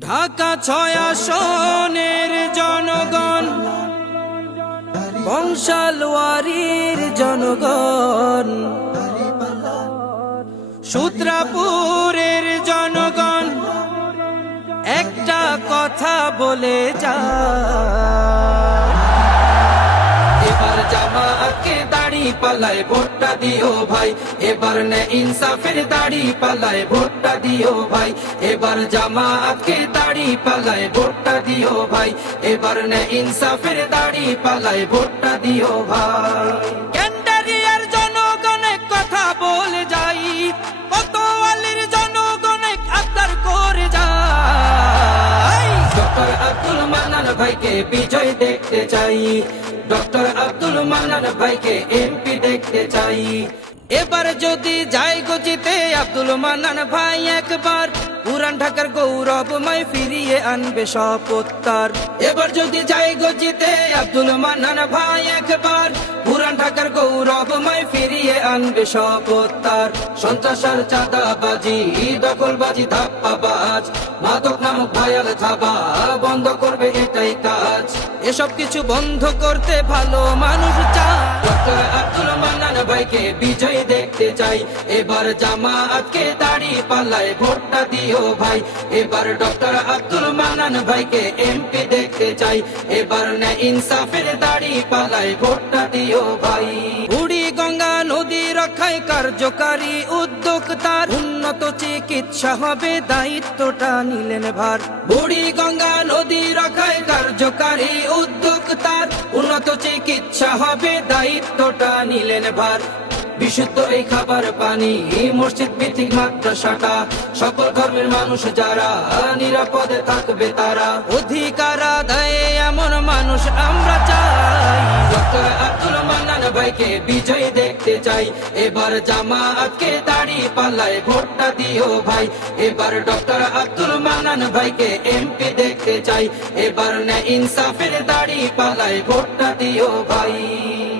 ঢাকা ছয় আসনের জনগণ বংশালওয়ারির জনগণ সূত্রাপুরের জনগণ একটা কথা বলে যা দাড়ি পালায় ভোটটা দিও ভাই। এবার নে ইনসাফের দাড়ি পালায় ভোটটা দিও ভাই। এবার জামাতকে দাড়ি পালায় ভোটটা দিও ভাই। এবার নে ইনসাফের দাড়ি পালায় ভোটটা দিও ভাই। ক্যান্ডারিয়ার জনগণে কথা বলে যাই কতোয়ালির জনগণে আবদার করে যাই। ডক্টর আব্দুল মান্নান ভাইকে বিজয় দেখতে চাই। ডক্টর আব্দুল মান্নান ভাইকে এমপি দেখতে চাই। এবার যদি যাই গজিতে আব্দুল মান্নান ভাই একবার। পুরান ঢাকার গৌরবময় ফিরিয়ে আনবে এবার যদি যাই গজিতে আব্দুল মান্নান ভাই একবার। পুরান ঢাকার গৌরবময় ফিরিয়ে আনবে শপত্তার সন্ত্রাসার চাঁদাবাজি, দখলবাজি, ধাপ্পাবাজ। মাদক নামক ভায়াল থাবা বন্ধ করবে এটাই কাজ। এসব কিছু বন্ধ করতে ভালো মানুষ চায়। আব্দুল মান্নান ভাইকে বিজয় দেখতে চাই। এবার জামাতকে দাড়ি পাল্লায় ভোটটা দিও ভাই। এবার ডক্টর আব্দুল মান্নান ভাইকে এমপি দেখতে চাই। এবার না ইনসাফের দাড়ি পাল্লায় ভোটটা দিও ভাই। বুড়ি গঙ্গা রক্ষায় কার্যকারী উদ্যোগ তার। উন্নত চিকিৎসা হবে, দায়িত্বটা নিলেন ভার। বুড়ি গঙ্গা নদী রক্ষায় কার্যকারী উদ্যোগ তার। উন্নত চিকিৎসা হবে, দায়িত্বটা নিলেন ভার। বিশুদ্ধ এই খাবার পানি মসজিদ ভিত্তিক মাদ্রাসাটা। সকল ধর্মের মানুষ যারা নিরাপদে থাকবে তারা। অধিকার আদায়ে এমন মানুষ আমরা চাই। ভাইকে বিজয় দেখতে চাই। এবার জামাতকে দাড়ি পাল্লায় ভোটটা দিও ভাই। এবার ডক্টর আব্দুল মানান ভাইকে এমপি দেখতে চাই। এবার না ইনসাফের দাড়ি পালায় ভোটটা দিও ভাই।